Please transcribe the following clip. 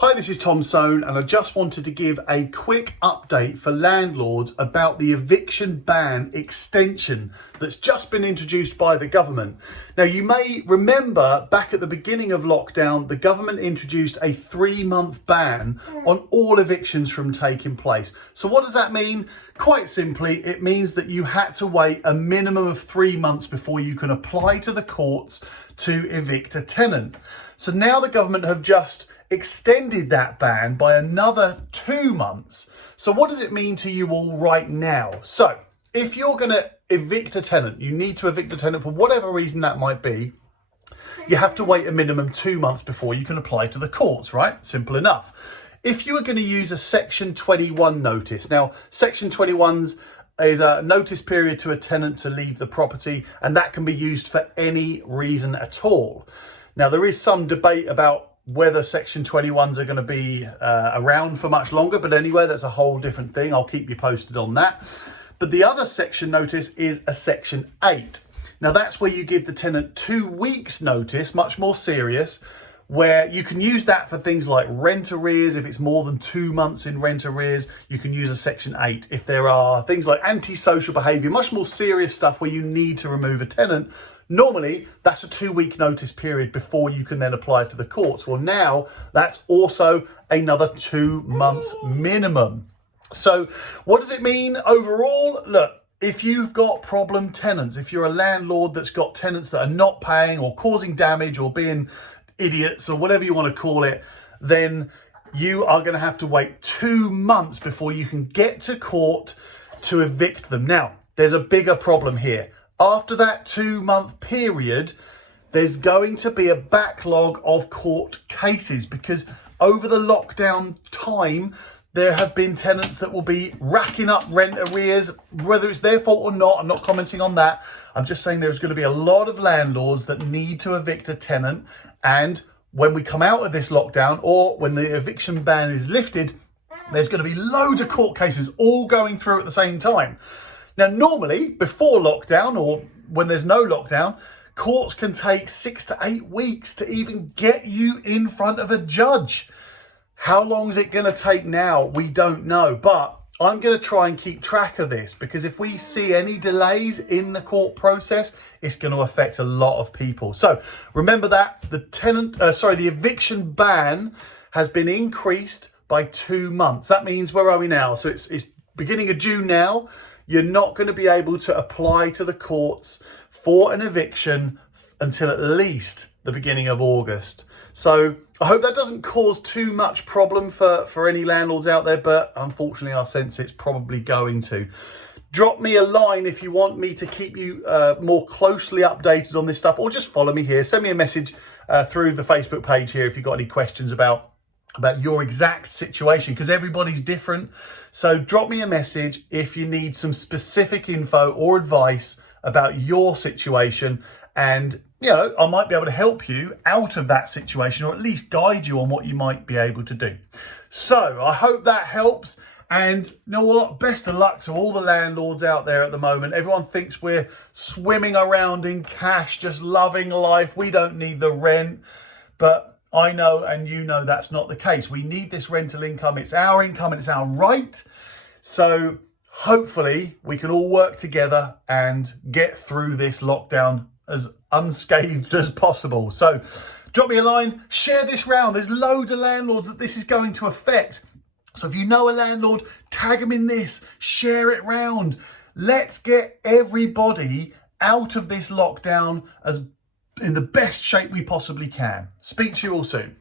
Hi, this is Tom Soane, and I just wanted to give a quick update for landlords about the eviction ban extension that's just been introduced by the government. Now, you may remember back at the beginning of lockdown, the government introduced a 3-month ban on all evictions from taking place. So what does that mean? Quite simply, it means that you had to wait a minimum of 3 months before you can apply to the courts to evict a tenant. So now the government have just extended that ban by another 2 months. So what does it mean to you all right now? So if you're going to evict a tenant, you need to evict a tenant for whatever reason that might be, you have to wait a minimum 2 months before you can apply to the courts, right? Simple enough. If you were going to use a Section 21 notice, now Section 21's is a notice period to a tenant to leave the property, and that can be used for any reason at all. Now, there is some debate about whether Section 21s are going to be around for much longer. But anyway, that's a whole different thing. I'll keep you posted on that. But the other section notice is a Section 8. Now, that's where you give the tenant 2 weeks notice, much more serious, where you can use that for things like rent arrears. If it's more than 2 months in rent arrears, you can use a Section 8. If there are things like antisocial behaviour, much more serious stuff where you need to remove a tenant, normally that's a 2-week notice period before you can then apply to the courts. Well, now that's also another 2 months minimum. So what does it mean overall? Look, if you've got problem tenants, if you're a landlord that's got tenants that are not paying or causing damage or being idiots or whatever you want to call it, then you are going to have to wait 2 months before you can get to court to evict them. Now, there's a bigger problem here. After that 2-month period, there's going to be a backlog of court cases because over the lockdown time, there have been tenants that will be racking up rent arrears, whether it's their fault or not. I'm not commenting on that. I'm just saying there's going to be a lot of landlords that need to evict a tenant. And when we come out of this lockdown or when the eviction ban is lifted, there's going to be loads of court cases all going through at the same time. Now, normally before lockdown or when there's no lockdown, courts can take 6 to 8 weeks to even get you in front of a judge. How long is it going to take now? We don't know, but I'm going to try and keep track of this because if we see any delays in the court process, it's going to affect a lot of people. So remember that the eviction ban has been increased by 2 months. That means, where are we now? So it's beginning of June now. You're not going to be able to apply to the courts for an eviction until at least the beginning of August. So I hope that doesn't cause too much problem for any landlords out there, but unfortunately I sense it's probably going to. Drop me a line if you want me to keep you more closely updated on this stuff, or just follow me here. Send me a message through the Facebook page here if you've got any questions about your exact situation, because everybody's different. So drop me a message if you need some specific info or advice about your situation, and I might be able to help you out of that situation, or at least guide you on what you might be able to do. So I hope that helps. And you know what? Best of luck to all the landlords out there at the moment. Everyone thinks we're swimming around in cash, just loving life. We don't need the rent. But I know, and you know, that's not the case. We need this rental income. It's our income and it's our right. So hopefully we can all work together and get through this lockdown as unscathed as possible. So drop me a line, share this round. There's loads of landlords that this is going to affect. So if you know a landlord, tag them in this, share it round. Let's get everybody out of this lockdown as in the best shape we possibly can. Speak to you all soon.